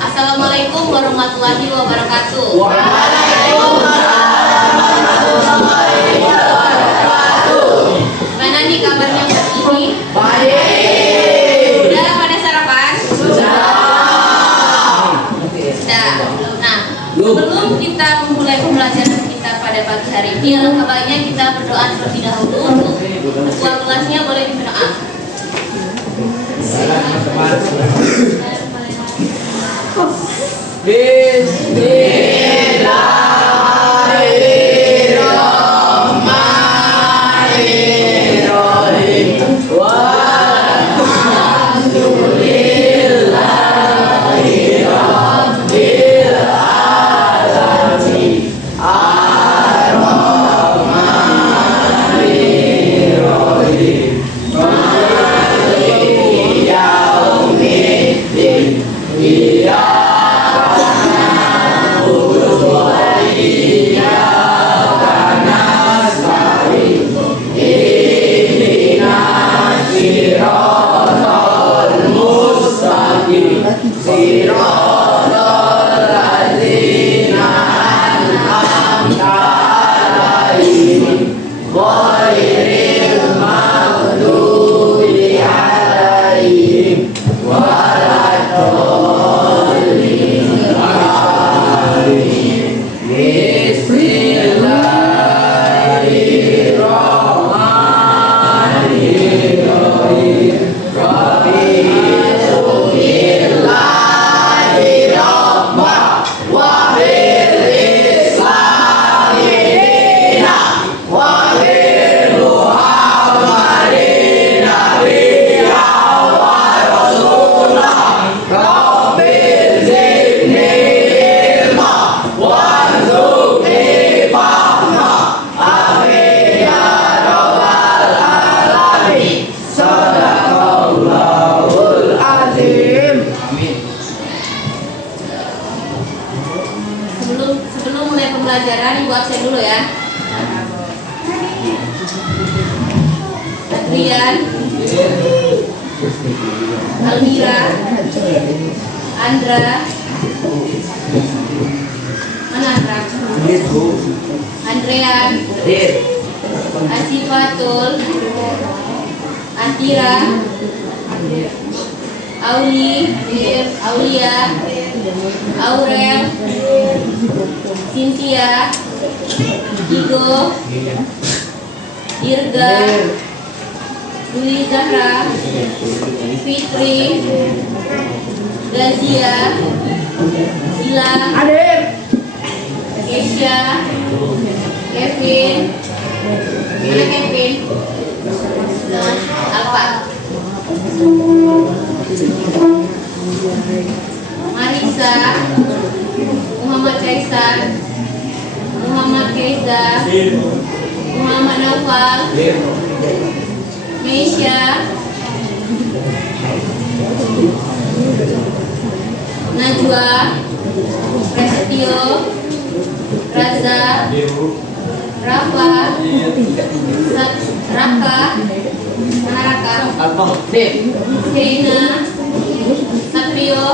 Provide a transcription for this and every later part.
Assalamualaikum warahmatullahi wabarakatuh. Gimana nih kabarnya hari ini? Baik. Udah pada sarapan? Sudah. Sudah. Nah, sebelum kita memulai pembelajaran kita pada pagi hari ini, alangkah baiknya kita berdoa terlebih dahulu. Untuk ketua kelasnya boleh berdoa. Bismillahirrahmanirrahim. Sebelum mulai pembelajaran, Ibu absen dulu ya. Adrian, Almira, Andra, mana Andra? Andrean, Asifatul, Antira, Auli, Aulia, Aurel, Cynthia, Igo, Irga, Dwi Zahra, Fitri, Gazia, Gilang, Kesha, Kevin, mana Kevin? Alfa, Marisa, Muhammad Kaisar, Muhammad Keza, Muhammad Naufal, Meisha, Najwa, Prasetyo, Raza, Rafa, Raka, Naraka, Heina, Satrio,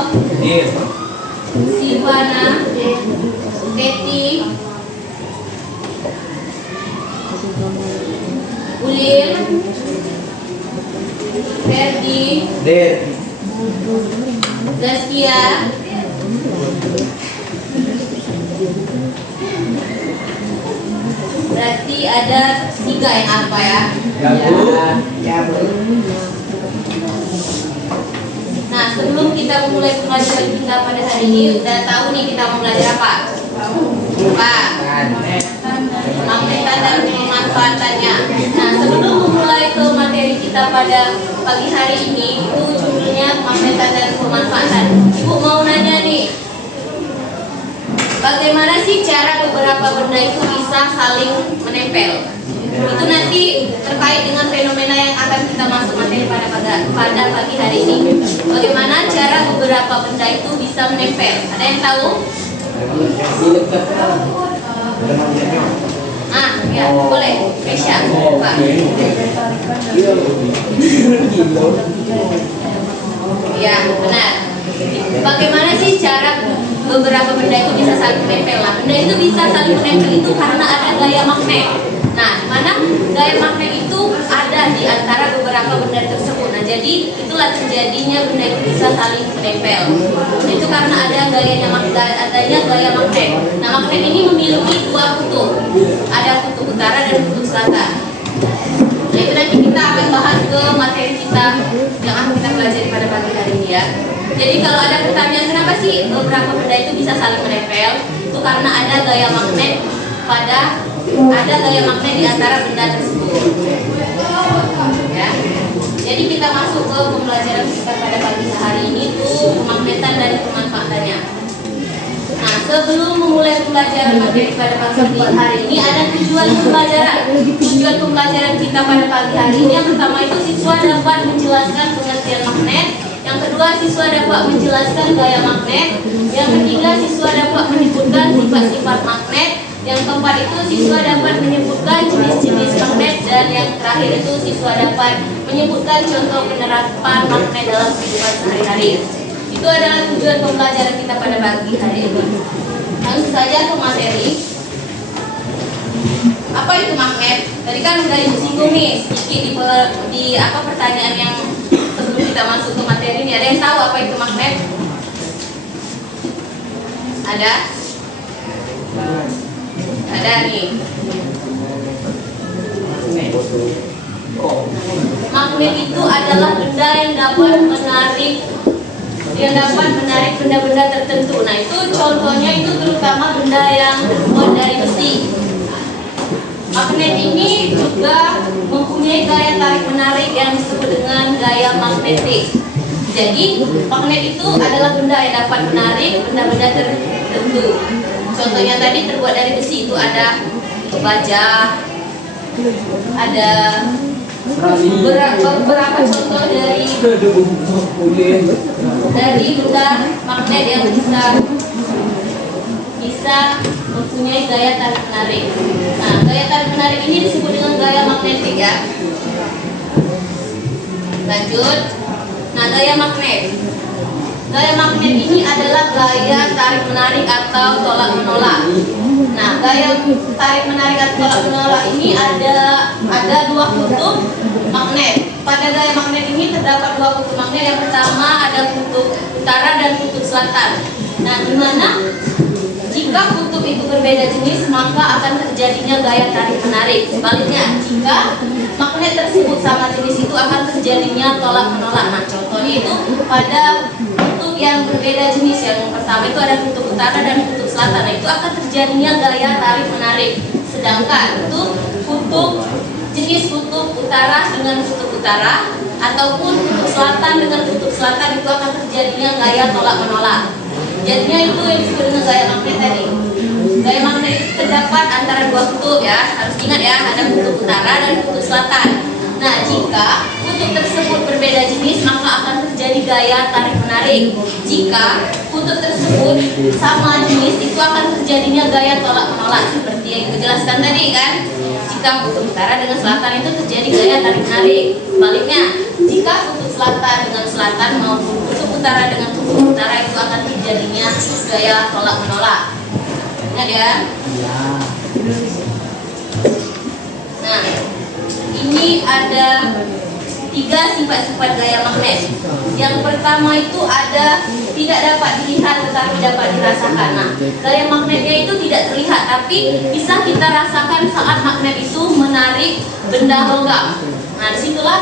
Sivana, Teti, Ulil, Ferdi, Zaskia, berarti ada 3 yang apa ya? Ya, Bu. Nah, sebelum kita memulai pembelajaran kita pada hari ini, udah tahu nih kita mau belajar apa? Pemametan dan pemanfaatannya. Nah, sebelum memulai ke materi kita pada pagi hari ini, itu judulnya pemametan dan pemanfaatan. Ibu mau nanya nih, bagaimana sih cara beberapa benda itu bisa saling menempel? Itu nanti terkait dengan fenomena yang akan kita masuk materi pada pagi hari ini. Bagaimana cara beberapa benda itu bisa menempel? Ada yang tahu? Ya, boleh. Kesha, Pak. Ya, benar. Bagaimana sih cara beberapa benda itu bisa saling menempel. Nah, benda itu bisa saling menempel itu karena ada gaya magnet. Nah, di mana gaya magnet itu ada di antara beberapa benda tersebut. Nah, jadi itulah terjadinya benda itu bisa saling menempel. Nah, itu karena adanya gaya magnet. Nah, magnet ini memiliki dua kutub. Ada kutub utara dan kutub selatan. Nah, itu nanti kita akan bahas ke materi kita yang akan kita pelajari pada pagi hari ini ya. Jadi kalau ada pertanyaan kenapa sih beberapa benda itu bisa saling menempel, itu karena ada gaya magnet di antara benda tersebut. Ya. Jadi kita masuk ke pembelajaran kita pada pagi hari ini tuh pemagnetan dan pemanfaatannya. Nah, sebelum memulai pembelajaran materi pada pagi hari ini ada tujuan pembelajaran. Tujuan pembelajaran kita pada pagi hari ini yang pertama itu siswa dapat menjelaskan pengertian magnet. Yang kedua, siswa dapat menjelaskan gaya magnet. Yang ketiga, siswa dapat menyebutkan sifat-sifat magnet. Yang keempat itu siswa dapat menyebutkan jenis-jenis magnet. Dan yang terakhir itu siswa dapat menyebutkan contoh penerapan magnet dalam kehidupan sehari-hari. Itu adalah tujuan pembelajaran kita pada pagi hari ini. Langsung saja ke materi. Apa itu magnet? Tadi kan sudah disinggung nih sedikit di pertanyaan yang sebelum kita masuk ke materi ini. Ada yang tahu apa itu magnet? Ada? Ada nih. Magnet itu adalah benda yang dapat menarik benda-benda tertentu. Nah, itu contohnya itu terutama benda yang terbuat dari besi. Magnet ini juga mempunyai gaya tarik menarik yang disebut dengan gaya magnetik. Jadi, magnet itu adalah benda yang dapat menarik benda-benda tertentu. Contohnya tadi terbuat dari besi itu ada baja, ada beberapa contoh dari benda magnet yang bisa mempunyai gaya tarik menarik. Nah, gaya tarik menarik ini disebut dengan gaya magnetik ya. Lanjut. Nah, gaya magnet. Gaya magnet ini adalah gaya tarik menarik atau tolak menolak. Nah, gaya tarik menarik atau tolak menolak ini ada dua kutub magnet. Pada gaya magnet ini terdapat dua kutub magnet. Yang pertama ada kutub utara dan kutub selatan. Nah, di mana jika kutub itu berbeda jenis maka akan terjadinya gaya tarik menarik. Sebaliknya, jika magnet tersebut sama jenis itu akan terjadinya tolak menolak. Nah, contohnya itu pada kutub yang berbeda jenis. Yang pertama itu ada kutub utara dan kutub selatan. Nah, itu akan terjadinya gaya tarik menarik. Sedangkan itu jenis kutub utara dengan kutub utara ataupun kutub selatan dengan kutub selatan itu akan terjadinya gaya tolak menolak. Jadinya itu yang disebut dengan gaya magnet tadi. Gaya magnet itu terdapat antara dua kutub ya. Harus ingat ya, ada kutub utara dan kutub selatan. Nah, jika kutub tersebut berbeda jenis maka akan terjadi gaya tarik menarik. Jika kutub tersebut sama jenis itu akan terjadinya gaya tolak menolak seperti yang dijelaskan tadi kan. Jika kutub utara dengan selatan itu terjadi gaya tarik menarik. Sebaliknya, jika kutub selatan dengan selatan maupun kutub utara dengan kutub utara itu akan terjadinya gaya tolak menolak. Ingat ya. Nah, ini ada 3 sifat-sifat gaya magnet. Yang pertama itu ada tidak dapat dilihat tetapi dapat dirasakan. Nah, gaya magnetnya itu tidak terlihat tapi bisa kita rasakan saat magnet itu menarik benda logam. Nah, disitulah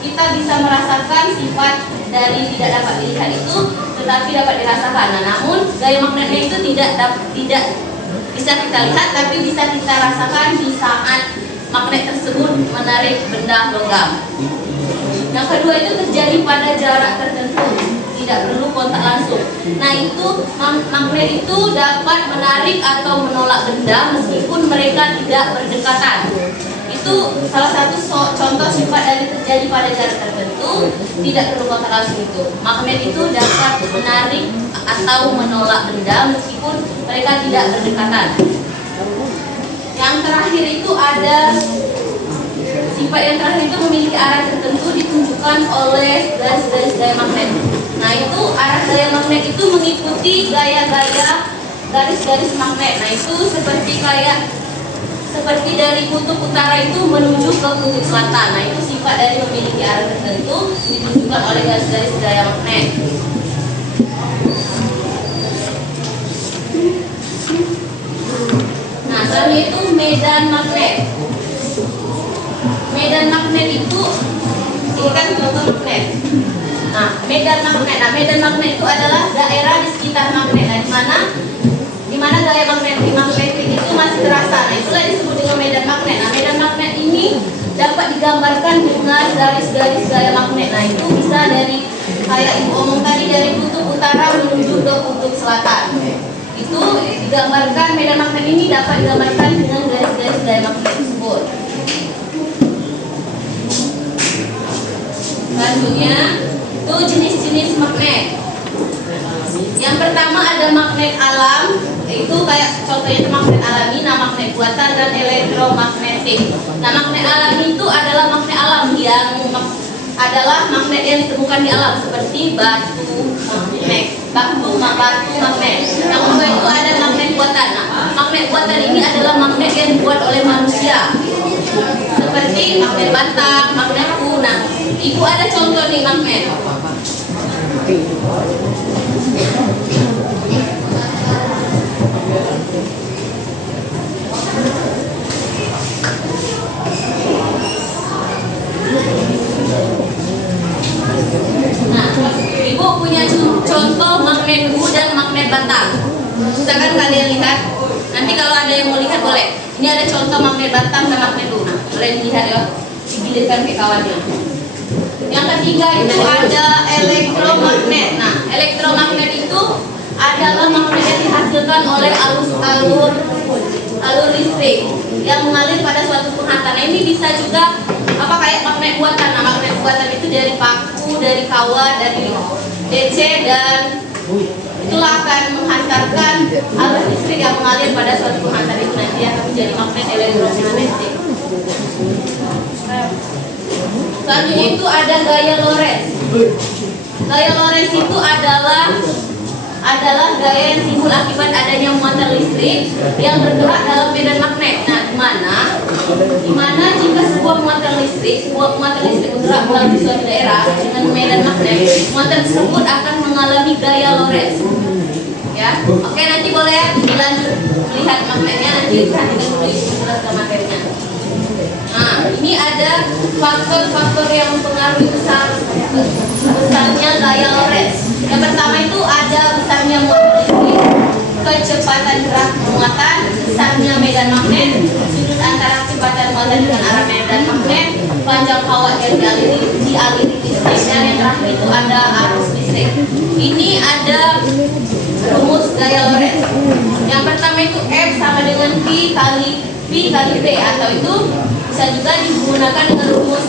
kita bisa merasakan sifat dari tidak dapat dilihat itu tetapi dapat dirasakan. Nah, namun gaya magnetnya itu tidak bisa kita lihat tapi bisa kita rasakan di saat magnet tersebut menarik benda logam. Yang kedua itu terjadi pada jarak tertentu, tidak perlu kontak langsung. Nah, itu magnet itu dapat menarik atau menolak benda meskipun mereka tidak berdekatan. Itu salah satu contoh sifat dari terjadi pada jarak tertentu, tidak perlu kontak langsung itu. Magnet itu dapat menarik atau menolak benda meskipun mereka tidak berdekatan. Yang terakhir itu ada sifat yang terakhir itu memiliki arah tertentu ditunjukkan oleh garis-garis gaya magnet. Nah, itu arah gaya magnet itu mengikuti gaya-gaya garis-garis magnet. Nah, itu seperti dari kutub utara itu menuju ke kutub selatan. Nah, itu sifat dari memiliki arah tertentu ditunjukkan oleh garis-garis gaya magnet. Nah, selanjutnya itu medan magnet. Medan magnet itu ini kan contoh magnet. Nah, medan magnet itu adalah daerah di sekitar magnet. Nah, di mana gaya magnetik itu masih terasa. Nah, itulah disebut dengan medan magnet. Nah, medan magnet ini dapat digambarkan dengan garis-garis gaya magnet. Nah, itu bisa dari kayak ibu omong tadi, dari kutub utara menuju ke kutub selatan. Itu digambarkan, medan magnet ini dapat digambarkan dengan garis-garis gaya magnet tersebut. Selanjutnya itu jenis-jenis magnet. Yang pertama ada magnet alam, itu kayak contohnya itu magnet alami, nah magnet buatan dan elektromagnetik. Nah, magnet alami itu adalah magnet alam yang adalah magnet yang ditemukan di alam seperti batu magnet. Yang kedua itu ada magnet buatan. Nah, magnet buatan ini adalah magnet yang dibuat oleh manusia seperti magnet batang, magnet kuna. Ibu ada contoh nih magnet. Nah, ibu punya contoh magnet U dan magnet batang. Misalkan kalian lihat, nanti kalau ada yang mau lihat boleh. Ini ada contoh magnet batang dan magnet U. Nah, kalian lihat ya, digilirkan ke kawannya. Yang ketiga itu ada elektromagnet. Nah, elektromagnet itu adalah magnet yang dihasilkan oleh alur listrik yang mengalir pada suatu penghantar. Nah, ini bisa juga kayak magnet buatan. Nah, magnet buatan itu dari paku, dari kawat, dari DC, dan itulah akan menghantarkan alur listrik yang mengalir pada suatu penghantar itu nanti akan menjadi magnet elektromagnetik. Selanjutnya itu ada gaya Lorentz. Gaya Lorentz itu adalah gaya yang timbul akibat adanya muatan listrik yang bergerak dalam medan magnet. Nah, di mana jika sebuah muatan listrik bergerak melalui suatu daerah dengan medan magnet, muatan tersebut akan mengalami gaya Lorentz. Ya, oke, nanti boleh dilanjut melihat magnetnya, nanti perhatikan dulu jelaskan materinya. Nah, ini ada faktor-faktor yang mempengaruhi besarnya gaya Lorentz. Yang pertama itu ada besarnya muatan listrik, kecepatan gerak muatan, besarnya medan magnet, sudut antara kecepatan muatan dengan arah medan magnet, panjang kawat yang dialiri listrik, dan yang terakhir itu ada arus listrik. Ini ada rumus gaya Lorentz. Yang pertama itu F sama dengan P kali B, atau itu bisa juga digunakan dengan rumus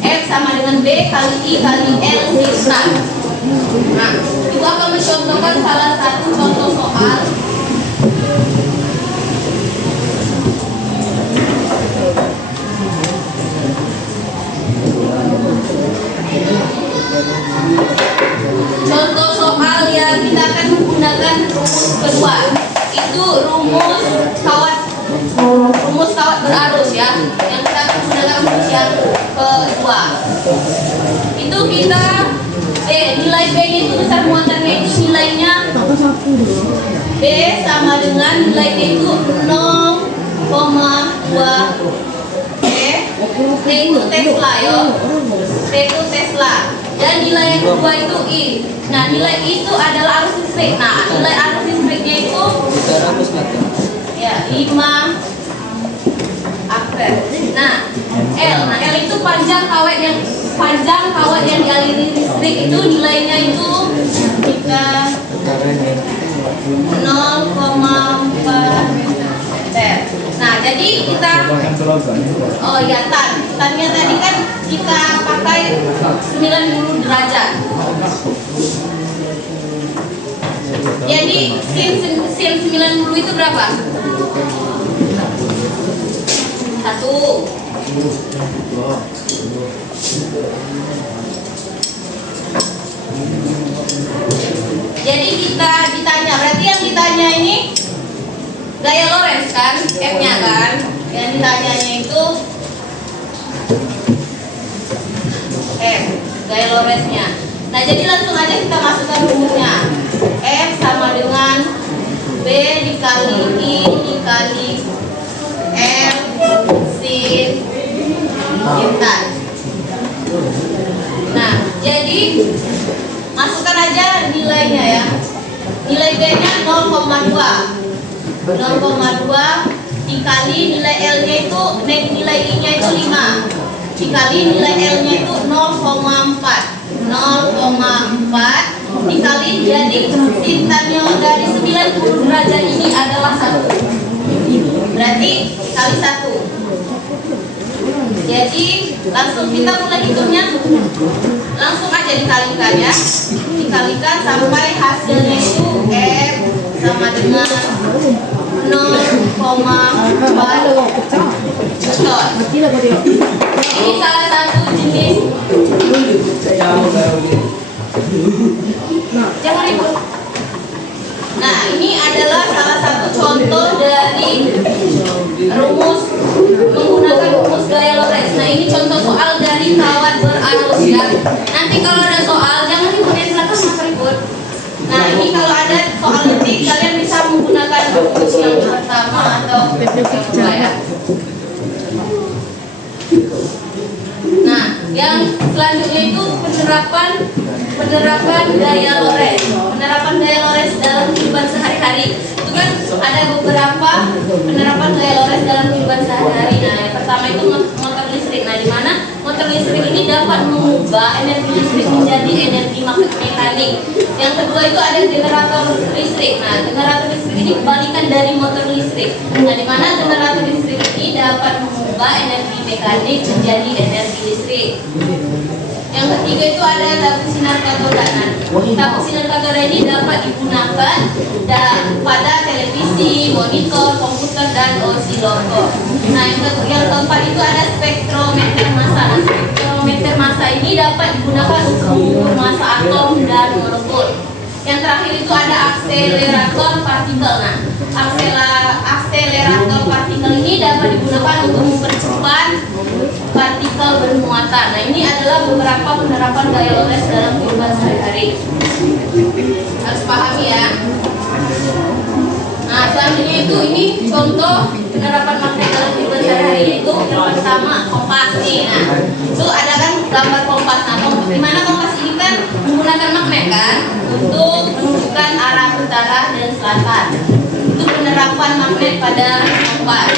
F sama dengan B kali I kali L zigzag. Nah, ibu akan mencontohkan salah satu contoh soal. Contoh soal yang kita akan menggunakan rumus kedua, itu rumus kawat berarus ya. Yang kita akan menggunakan rumus yang kedua. Itu kita nilai B itu besar muatannya itu nilainya B sama dengan nilai D itu 0,2 T itu Tesla ya. T itu Tesla. Dan nilai yang kedua itu I. Nah, nilai I itu adalah arus listrik. Nah, nilai arus listriknya itu 300 meter. Ya, 5 ampere. Nah, L. Nah, L itu panjang kawat yang dialiri listrik itu nilainya itu jika 0,4 meter. Nah, jadi kita tannya tadi kan kita pakai 90 derajat. Jadi sin 90 itu berapa? 1. Jadi kita ditanya, berarti yang ditanya ini ditanyanya itu gaya Lorentz-nya. Nah, jadi langsung aja kita masukkan rumusnya. F sama dengan B dikali I dikali F sin theta. Nah, jadi masukkan aja nilainya ya. Nilai B-nya 0,2 dikali nilai L-nya itu, nilai I-nya itu 5 dikali nilai L-nya itu 0,4 dikali, jadi tintanya dari 90 derajat ini adalah 1, berarti dikali 1. Jadi langsung kita mulai hitungnya, langsung aja dikalikan ya, dikalikan sampai hasilnya itu F sama dengan 0,4 Newton. Ini salah satu jenis. Jangan ribut. Nah, ini adalah salah satu contoh dari rumus menggunakan rumus gaya Lorentz. Nah, ini contoh soal dari kawan berarus ya. Nanti kalau ada soal jangan ribut ya, silakan mas ribut. Nah, ini kalau ada soal nanti kalian bisa menggunakan rumus yang pertama atau yang kedua ya. Nah, yang selanjutnya itu penerapan gaya Lorentz. Penerapan gaya Lorentz dalam kehidupan sehari-hari. Itu kan ada beberapa penerapan gaya Lorentz dalam kehidupan sehari-hari. Nah, yang pertama itu motor listrik. Nah, di mana motor listrik ini dapat mengubah energi listrik menjadi energi mekanik. Yang kedua itu ada generator listrik. Nah, generator listrik ini kebalikan dari motor listrik. Nah, di mana generator listrik ini dapat mengubah energi mekanik menjadi energi listrik. Yang ketiga itu ada tabung sinar katoda. Tabung sinar katoda ini dapat digunakan pada televisi, monitor, komputer, dan osiloskop. Nah, yang keempat itu ada spektrometer massa. Nah, spektrometer massa ini dapat digunakan untuk mengukur massa atom dan molekul. Yang terakhir itu ada akselerator partikel. Nah, akselerator partikel ini dapat digunakan untuk mempercepat partikel bermuatan. Nah, ini adalah beberapa penerapan gaya Lorentz dalam kehidupan sehari-hari. Harus pahami ya. Nah, selanjutnya itu ini contoh penerapan magnet dalam kehidupan sehari-hari, yaitu yang pertama kompas nih. Nah, itu ada kan gambar kompas. Nah, di mana kompas ini kan menggunakan magnet kan untuk menunjukkan arah utara dan selatan. Itu penerapan magnet pada kompas.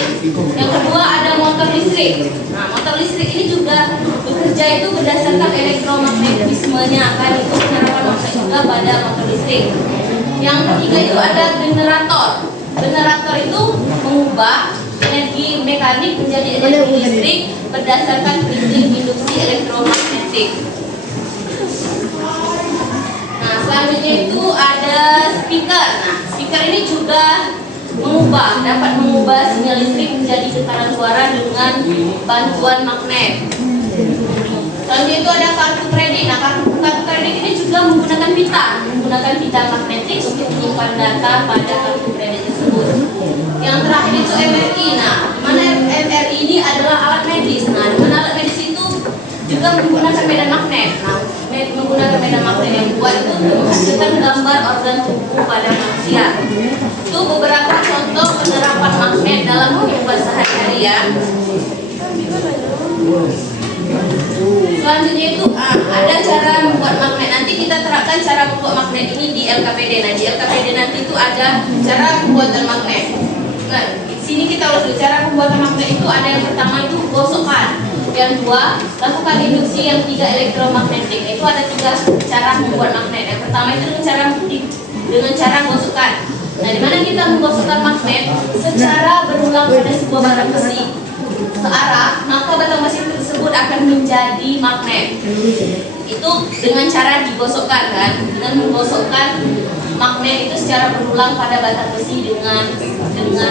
Yang kedua ada motor listrik. Nah, motor listrik ini juga bekerja itu berdasarkan elektromagnetismenya kan, itu penerapan magnet juga pada motor listrik. Yang ketiga itu ada generator. Generator itu mengubah energi mekanik menjadi energi listrik berdasarkan prinsip induksi elektromagnetik. Nah, selanjutnya itu ada speaker. Nah, speaker ini juga dapat mengubah sinyal listrik menjadi getaran suara dengan bantuan magnet. Selanjutnya itu ada kartu kredit. Nah, kartu kredit ini juga menggunakan pita magnetik untuk menyimpan data pada kartu kredit tersebut. Yang terakhir itu MRI. Nah, mana MRI ini adalah alat medis. Nah, di mana alat medis itu juga menggunakan medan magnet. Nah, menggunakan medan magnet yang kuat itu menghasilkan gambar organ tubuh pada manusia. Itu beberapa contoh penerapan magnet dalam kehidupan sehari-hari ya. Selanjutnya itu ada cara membuat magnet. Nanti kita terapkan cara membuat magnet ini di LKPD. Nah, di LKPD nanti itu ada cara pembuatan magnet. Nah, di sini kita ulas cara pembuatan magnet itu ada yang pertama itu gosokkan. Yang kedua, lakukan induksi. Yang ketiga, elektromagnetik. Itu ada 3 cara membuat magnet. Yang pertama itu dengan cara gosokkan. Nah, di mana kita menggosokkan magnet secara berulang pada sebuah barang besi searah, maka batang besi tersebut akan menjadi magnet. Itu dengan cara digosokkan kan, dengan menggosokkan magnet itu secara berulang pada batang besi dengan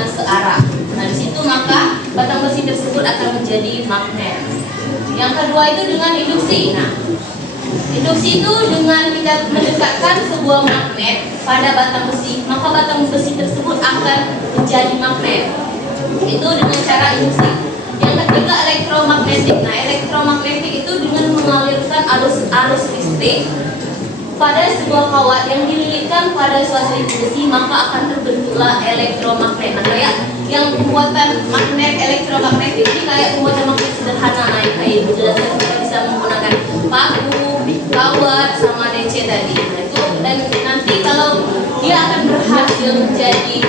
searah. Nah, di situ maka batang besi tersebut akan menjadi magnet. Yang kedua itu dengan induksi. Nah, induksi itu dengan kita mendekatkan sebuah magnet pada batang besi, maka batang besi tersebut akan menjadi magnet. Itu dengan cara induksi. Yang ketiga elektromagnetik. Nah, elektromagnetik itu dengan mengalirkan arus listrik pada sebuah kawat yang dililitkan pada suatu besi, maka akan terbentuklah elektromagnet. Nah, kayak yang pembuatan magnet elektromagnetik ini kayak pembuatan magnet sederhana. Nah, kayak dijelaskan kita bisa menggunakan paku, kawat, sama DC tadi. Nah, itu dan nanti kalau dia akan berhasil menjadi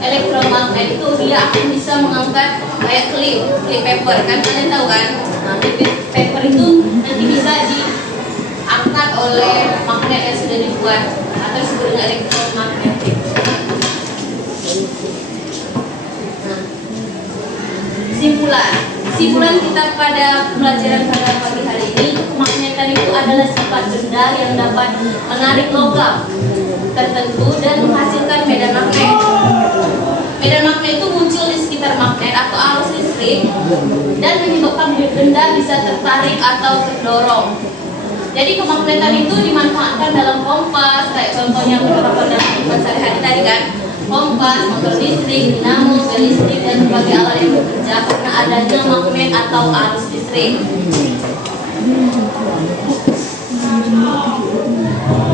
elektromagnet itu dia akan bisa mengangkat kayak klip paper kan, kalian tahu kan? Nah, klip paper itu nanti bisa diangkat oleh magnet yang sudah dibuat atau disebut dengan elektromagnetik. Nah, kesimpulan kita pada pelajaran pada pagi hari ini, kemagnetan itu adalah sifat benda yang dapat menarik logam tertentu dan menghasilkan medan magnet. Medan magnet itu muncul di sekitar magnet atau arus listrik dan menyebabkan benda bisa tertarik atau terdorong. Jadi kemagnetan itu dimanfaatkan dalam kompas, kayak contohnya beberapa dalam kehidupan sehari-hari tadi kan, kompas, motor listrik, dinamo, bel listrik dan berbagai alat yang bekerja karena adanya magnet atau arus listrik.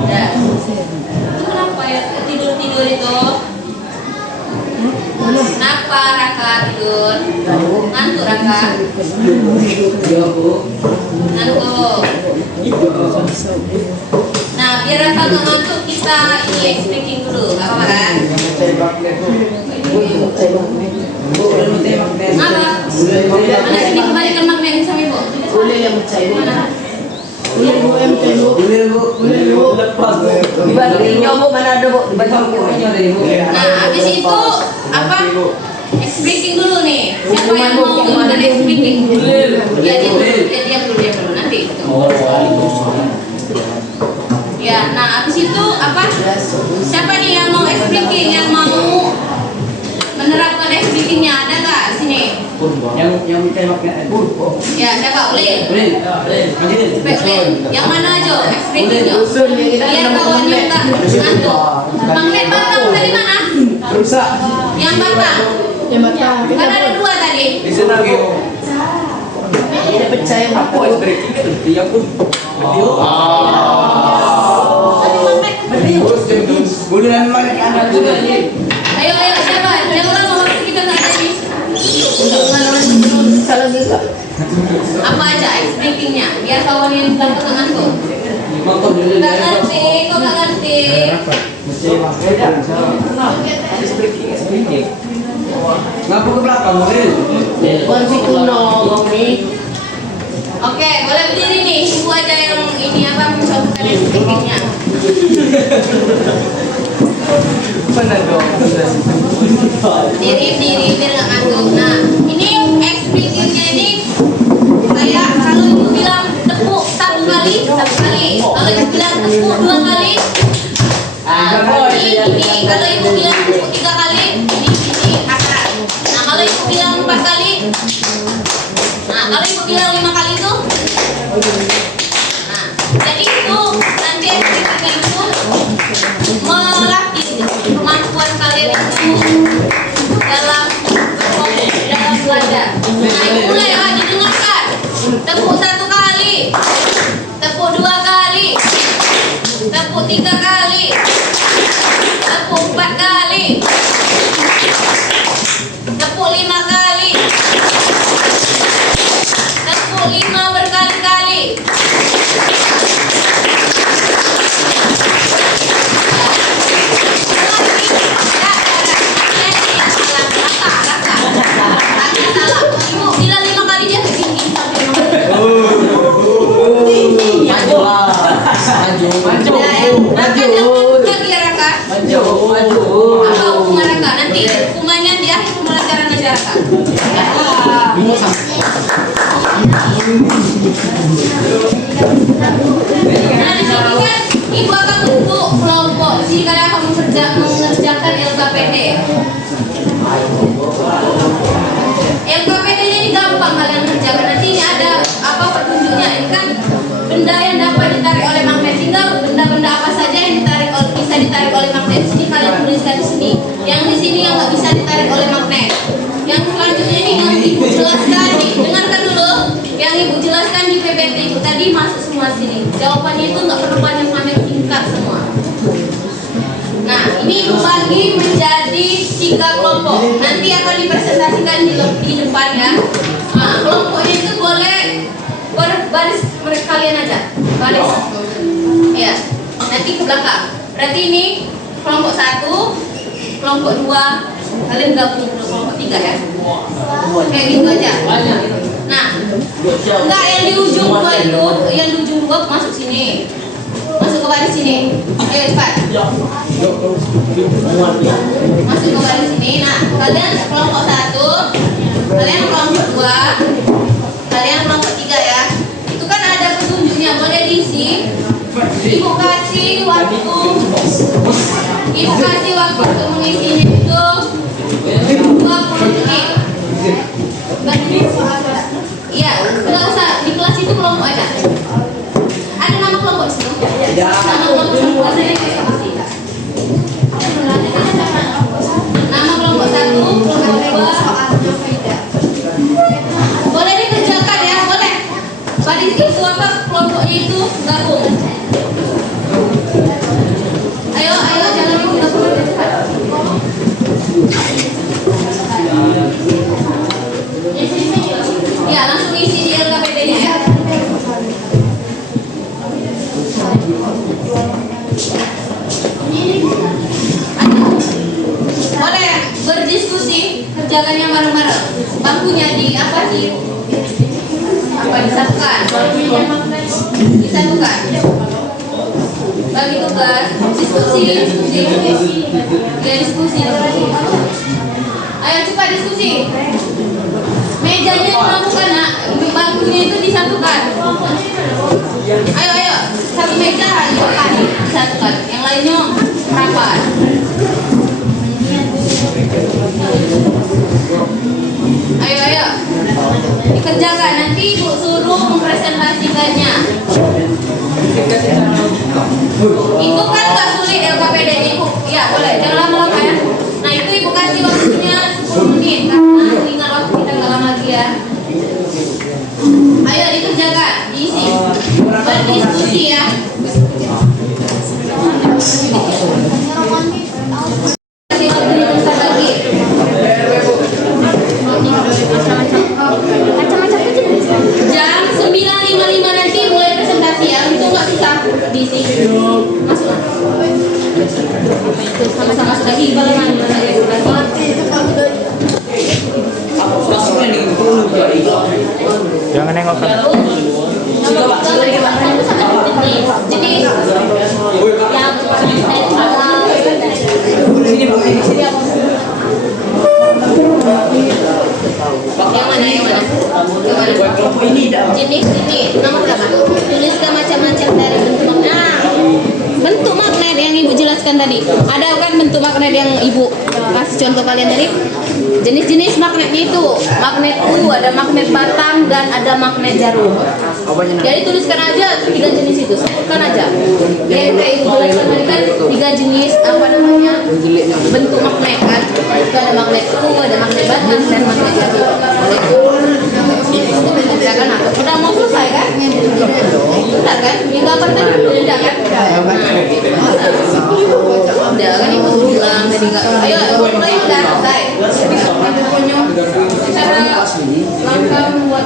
Ya. Itu kenapa ya tidur itu? Kenapa Raka tidur? Ngantuk Raka? Ngantuk. Nah, biar Raka nggak ngantuk kita ini speaking dulu, nggak apa-apa kan? Apa? Mana sini kembalikan magnet sama ibu? Boleh yang mencari. Mana? Boleh lepas dibandingnya bu, mana ada bu? Nah, habis itu apa? Speaking dulu nih. Siapa yang mau ngomong speaking? Ya diam dulu nanti. Ya, nah habis itu apa? Siapa nih yang mau speaking, yang mau menerapkan speakingnya, ada nggak sini? Yang mencari magnet. Ya, siapa? Ulin. Yang mana aja speakingnya? Biar kawannya nggak ngantuk. Magnet batang tadi mana? Rusak. Yang batang. Kan ada dua tadi. Di sana lagi. Dia percaya Apa breaking itu? Yang pun. Tadi magnet. Bulan magnet anak juga ni. Ayo siapa? Yang orang mau kita nggak ada ini. salah juga. Apa aja speakingnya? Biar kawan yang ngantuk nggak ngantuk. Nggak ngerti, kok nggak ngerti? Ngapa ke belakang boleh? Kunci kuno nih. Oke, boleh berdiri nih. Ibu aja yang ini apa mencontohkan speakingnya. Mana dong? Diri biar nggak ngantuk. Nah, ini speakingnya ini kayak kalau ibu bilang tepuk satu kali. Kalau ibu bilang tepuk 2 kali. Ini kalau ibu bilang tepuk 3 kali, ini akar. Nah, kalau ibu bilang 4 kali. Nah, kalau ibu bilang 5 kali itu. Nah, jadi itu nanti speaking itu melatih kemampuan kalian itu dalam belajar. Nah, ini mulai ya, didengarkan. Tepuk 1 kali, tepuk 2 kali, tepuk 3 kali, tepuk 4 kali, tepuk 5 kali, tepuk 5 berkali-kali. Ibu bilang 5 kali dia tinggi sampai 5 kali. Apa hukuman Raka? Nanti hukumannya di akhir pembelajaran aja Raka. Nah, di sini kan ibu akan bentuk kelompok. Di sini kalian akan mengerjakan LKPD. LKPD ini gampang kalian kerjakan. Nanti ini ada apa petunjuknya. Ini kan benda yang dapat ditarik oleh magnet. Tinggal benda-benda apa saja yang bisa ditarik oleh magnet. Sini kalian tuliskan di sini. Yang di sini yang nggak bisa ditarik oleh magnet. Yang ini dibagi menjadi 3 kelompok. Nanti akan dipresentasikan di depan ya. Nah, kelompoknya itu boleh berbaris kalian aja. Baris. Ya. Nanti ke belakang. Berarti ini kelompok 1, kelompok 2, kalian gabung ke kelompok 3 ya. Kayak gitu aja. Nah, enggak yang di ujung 2 itu, yang di ujung 2 masuk sini. Masuk ke baris sini. Ayo cepat. Masuk ke baris sini. Nah, kalian kelompok 1, kalian kelompok 2, kalian kelompok 3 ya. Itu kan ada petunjuknya, boleh diisi. Ibu kasih waktu untuk mengisinya itu 20 menit. Iya, nggak usah di kelas itu kelompok aja. Ada nama kelompok di situ? Nama kelompok satu nama kelompok 1, kelompok 2. Boleh dikerjakan ya, boleh. Pada itu apa kelompoknya itu gabung. Ayo jangan gabung cepat. Ya, langsung isi di LKPD-nya ya. Boleh berdiskusi, kerjakannya bareng-bareng. Bangkunya disatukan. Disatukan. Bagi tugas, diskusi. Ya, diskusi. Ayo cepat diskusi. Mejanya dilakukan, nak. Bangkunya itu disatukan. Ayo, satu meja disatukan. Yang lainnya rapat. Ayo, dikerjakan. Nanti ibu suruh mempresentasikannya. Itu kan gak sulit LKPD ibu. Ya boleh, jangan lama-lama ya. Nah itu ibu kasih waktunya 10 menit karena ingat waktu kita gak lama lagi ya. Ayo dikerjakan, diisi, berdiskusi ya. Kasih waktunya bentar lagi. Jam 9.55 nanti mulai presentasi ya. Itu nggak susah diisi. Masuk. Sama-sama sudah ibalan. Jangan nengok kan. Jenis yang mana? Jenis ini nomor berapa? Tuliskan macam-macam dari bentuk magnet. Bentuk magnet yang ibu jelaskan tadi. Ada kan bentuk magnet yang ibu kasih contoh kalian tadi? Jenis-jenis magnetnya itu magnet U, ada magnet batang dan ada magnet jarum. Jadi tuliskan aja 3 jenis itu, sebutkan aja. Yang kayak ibu jelaskan tadi kan 3 jenis apa namanya bentuk magnet kan? Itu ada magnet U, ada magnet batang dan magnet jarum. Ya kan? Udah mau selesai kan? Udah kan? Minggu apa tadi? Udah kan? Udah kan ibu bilang tadi nggak. Ayo mulai udah selesai. Cara langkah membuat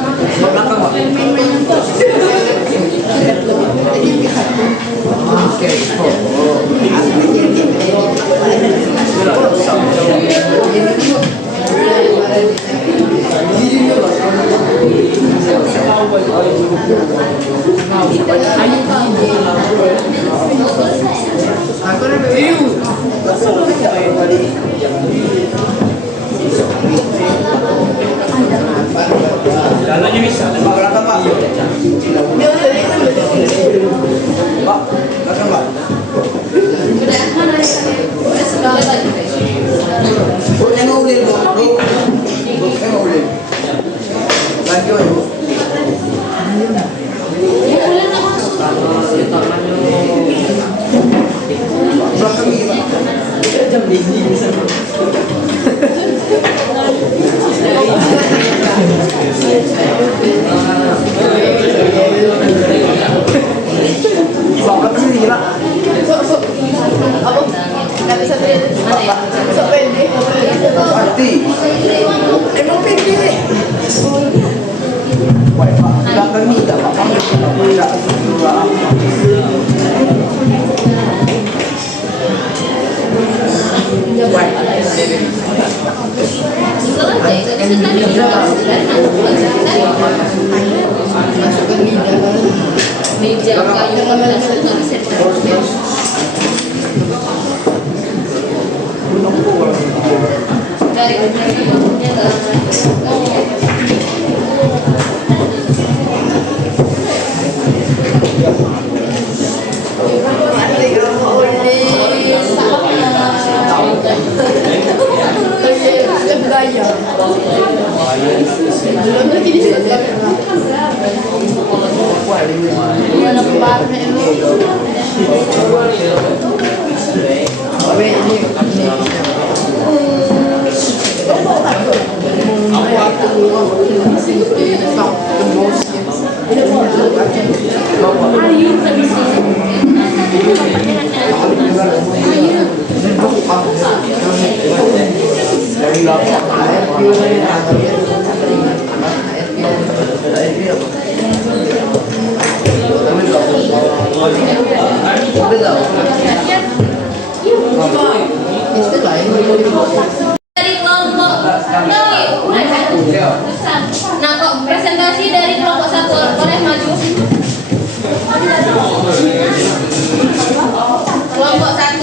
Jalannya bisa. Berapa Pak? Pak, datang Pak. udah segala lagi. Tengok ulil Bu. Tengok ulil. Lagi Bu. Belakang ini Pak. Jam dini bisa. Bapak sini Pak. Nggak bisa Mana ya? Pasti. Emang pede. Belakang ni tak apa-apa. Itu aja, itu tadi meja kayu dari dari kelompok nah kok presentasi dari kelompok 1 boleh maju kelompok 1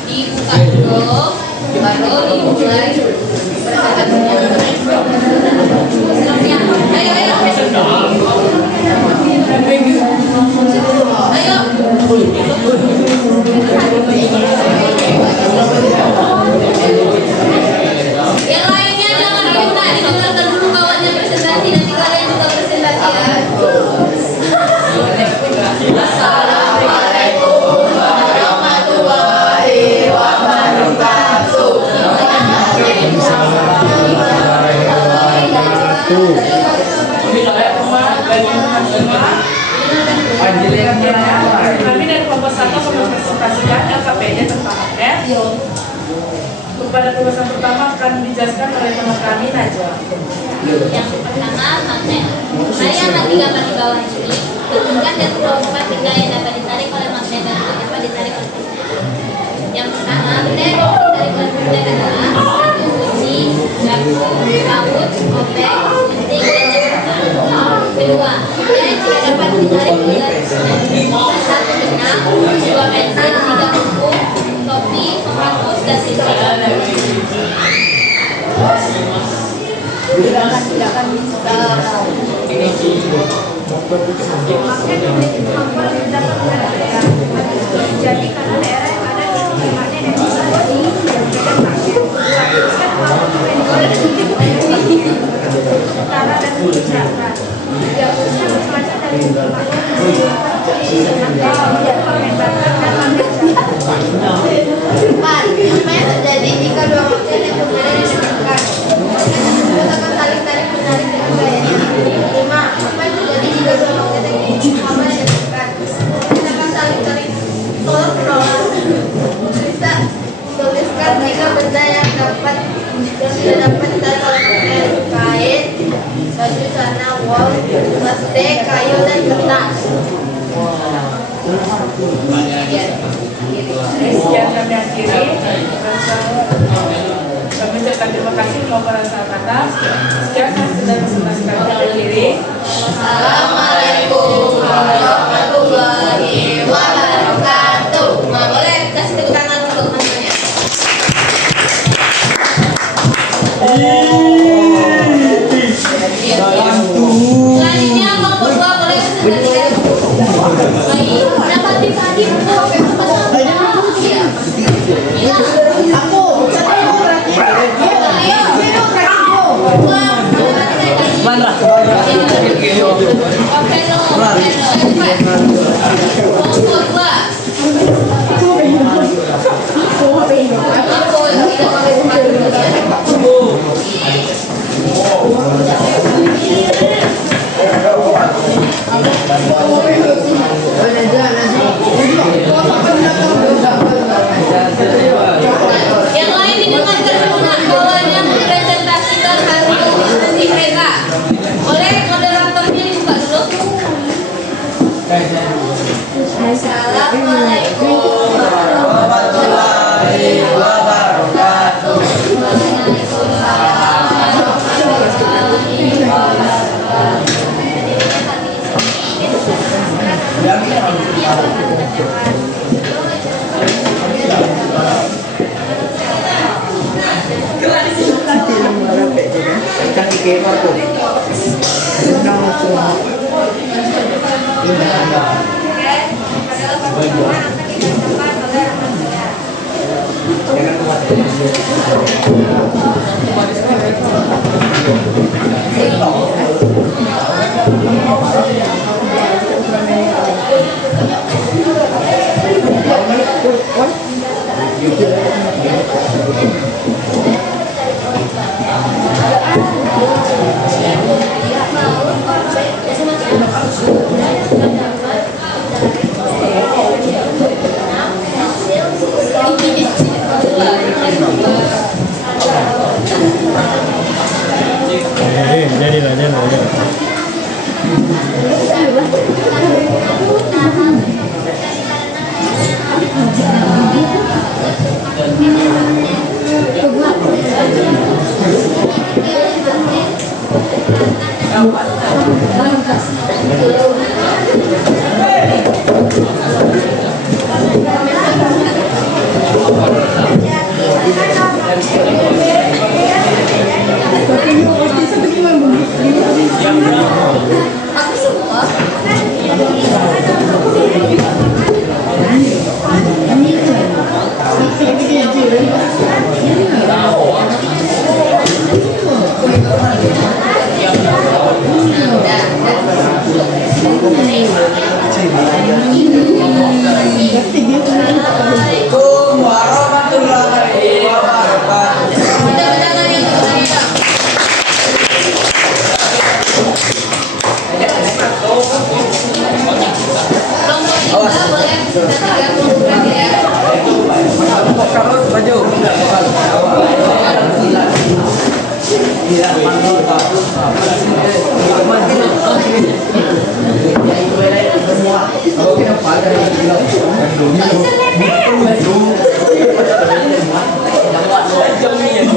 dibuka dulu baru dimulai presentasinya ayo yang lainnya jangan minta didengarkan dulu kawannya presentasi nanti kalian juga presentasi ya. Assalamualaikum warahmatullahi wabarakatuh. Kami dari kelompok 1 mempresentasikan LKPD tentang AKR. Pada pembahasan pertama akan dijelaskan oleh teman kami Najwa. Yang pertama magnet. Dari anak 3 di bawah ini, bentukan dan kelompokan benda yang dapat ditarik oleh magnet dan tidak dapat ditarik oleh benda. Yang pertama, benda yang dapat ditarik oleh magnet adalah besi, batu, laut, obeng, gunting, dan jembatan. Kedua, benda yang tidak dapat ditarik oleh magnet. 1 benang, 2 pensil, 3 buku, topi, penghapus, dan sisir. Silakan bisa. Jadi karena daerah yang ada di sekitarnya dan utara dan selatan. Yang khususnya berkaca dari apa yang terjadi jika dua magnet yang berbeda didekatkan? Akan saling tarik menarik dengan gaya yang 5. Apa yang terjadi jika dua magnet yang sama didekatkan? Akan saling tarik tolong bisa tuliskan 3 benda yang tidak dapat ditarik oleh magnet: kain, baju, celana, wol, plastik, kayu, dan kertas. Sekian kami akhiri. Kami ucapkan terima kasih mau para sahabat. Sekian sudah presentasi kami akhiri. Assalamualaikum warahmatullahi wabarakatuh. Nah, boleh kasih tepuk tangan untuk teman-temannya. Selanjutnya kelompok 2 boleh presentasikan. Lagi dapat dibagi iya. Aku, satu berarti. Ayo, Mana? Kelompok 2. Aku tidak pakai sepatu. Aku semua. Assalamualaikum warahmatullahi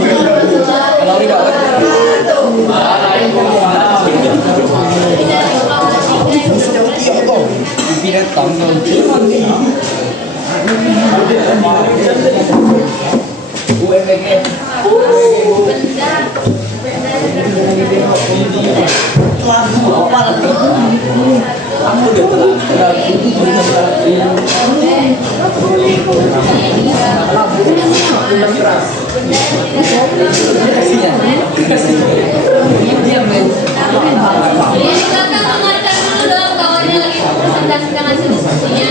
wabarakatuh. Kelompok 3 boleh kita gabungkan ya. Ini silakan dengarkan dulu dong kawannya lagi presentasikan hasil diskusinya.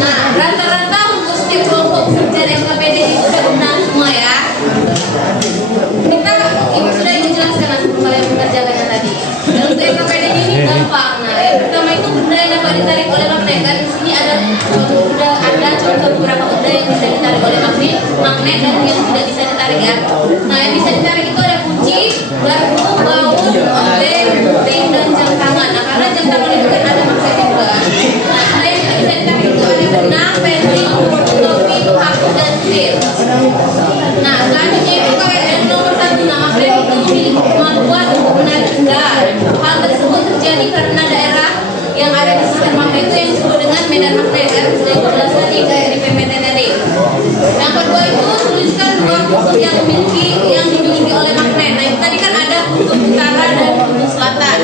Nah, rata-rata untuk setiap kelompok kerja LKPD itu udah benar semua ya. Kita ibu sudah ibu jelaskan sebelum kalian mengerjakannya tadi. Dan untuk LKPD ini gampang. Nah, yang pertama itu benda yang dapat ditarik oleh magnet. Kan di sini ada sudah ada contoh beberapa benda yang bisa ditarik oleh magnet dan yang tidak bisa ditarik ya. Nah, yang bisa ditarik itu ada kunci, garpu, baut, obeng, ring dan jam tangan. Nah, karena jam tangan itu kan ada magnet juga. Nah, ada yang tidak bisa ditarik itu ada benang, pensil, topi, paku dan sir. Nah, selanjutnya itu yang nomor 1. Nah, magnet itu memiliki kemampuan untuk menarik benda. Hal tersebut terjadi karena daerah yang ada di sekitar magnet itu yang disebut dengan medan magnet ya. Sudah jelas tadi kayak di PPT tadi. Yang kedua itu tuliskan dua kutub yang dimiliki oleh magnet. Nah itu tadi kan ada kutub utara dan kutub selatan.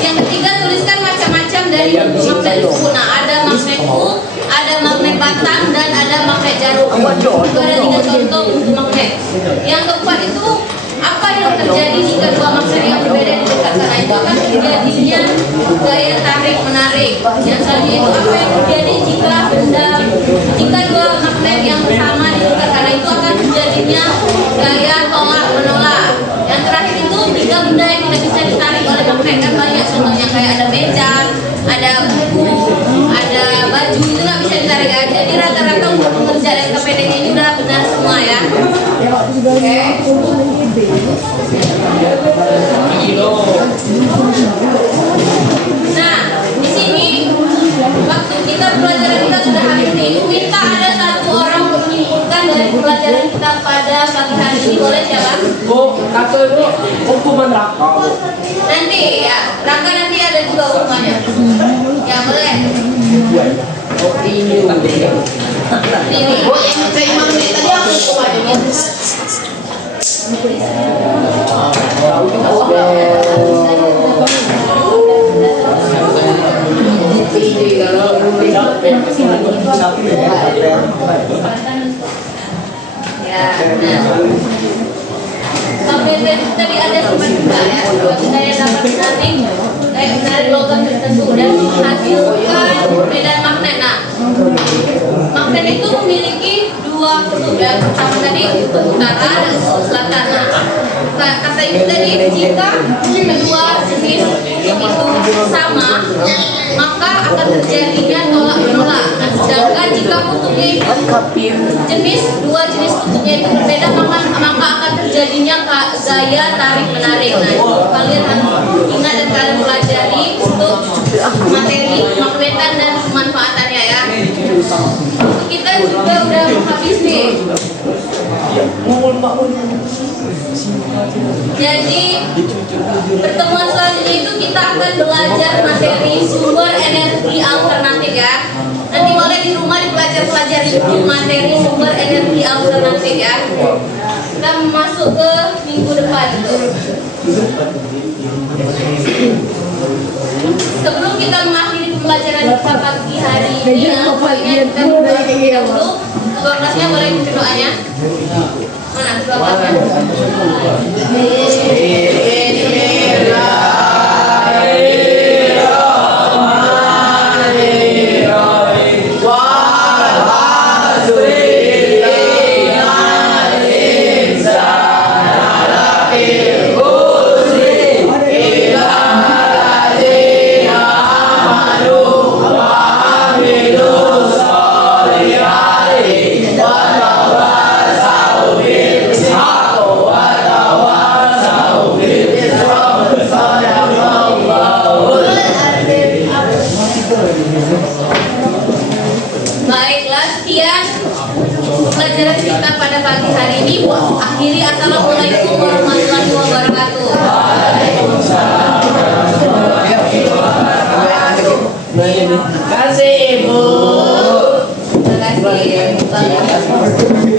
Yang ketiga tuliskan macam-macam dari bentuk magnet itu. Nah ada magnet full, ada magnet batang dan ada magnet jarum. Itu ada 3 contoh bentuk magnet. Yang keempat itu apa yang terjadi jika dua magnet yang berbeda didekatkan? Nah itu akan terjadinya gaya tarik menarik. Yang selanjutnya itu apa yang terjadi jika dua magnet yang sama didekatkan? Nah itu akan terjadinya gaya tolak menolak. Yang terakhir itu 3 benda yang tidak bisa ditarik oleh magnet, kan banyak contohnya kayak ada meja, ada buku, ada baju, itu nggak bisa ditarik ya. Jadi rata-rata untuk pengerjaan SKPD ini udah benar semua ya. Oke. Nah, di sini waktu kita pelajaran kita sudah habis nih. Minta ada satu orang menyimpulkan dari pelajaran kita pada pagi hari ini, boleh siapa? Kata itu hukuman Raka. Nanti ya, Raka nanti ada juga hukumannya. Ya boleh. Ini Ini. tadi aku hukumannya. Ya, nah. Sampai tadi ada sempat juga ya, saya dapat menarik logam tertentu dan menghasilkan medan magnet. Nah, magnet itu memiliki 2 kutub ya. Pertama tadi kutub utara dan kutub selatan. Nah, kata itu tadi jika kedua jenis itu sama, maka akan terjadinya tolak menolak. Nah, sedangkan jika kutubnya itu dua jenis kutubnya itu berbeda, maka akan terjadinya gaya tarik menarik. Nah, itu kalian harus ingat dan kalian pelajari untuk materi magnetan dan pemanfaatannya ya. Kita juga udah habis nih. Jadi pertemuan selanjutnya itu kita akan belajar materi sumber energi alternatif ya. Nanti boleh di rumah dipelajari materi sumber energi alternatif ya. Kita masuk ke minggu depan itu. Sebelum kita mengakhiri pembelajaran kita pagi hari ini, kita dulu ketua kelasnya boleh ikut doanya. Mana ketua kelasnya? Baiklah, sekian pelajaran kita pada pagi hari ini. Akhiri, assalamualaikum warahmatullahi wabarakatuh. Terima kasih Ibu. Terima kasih.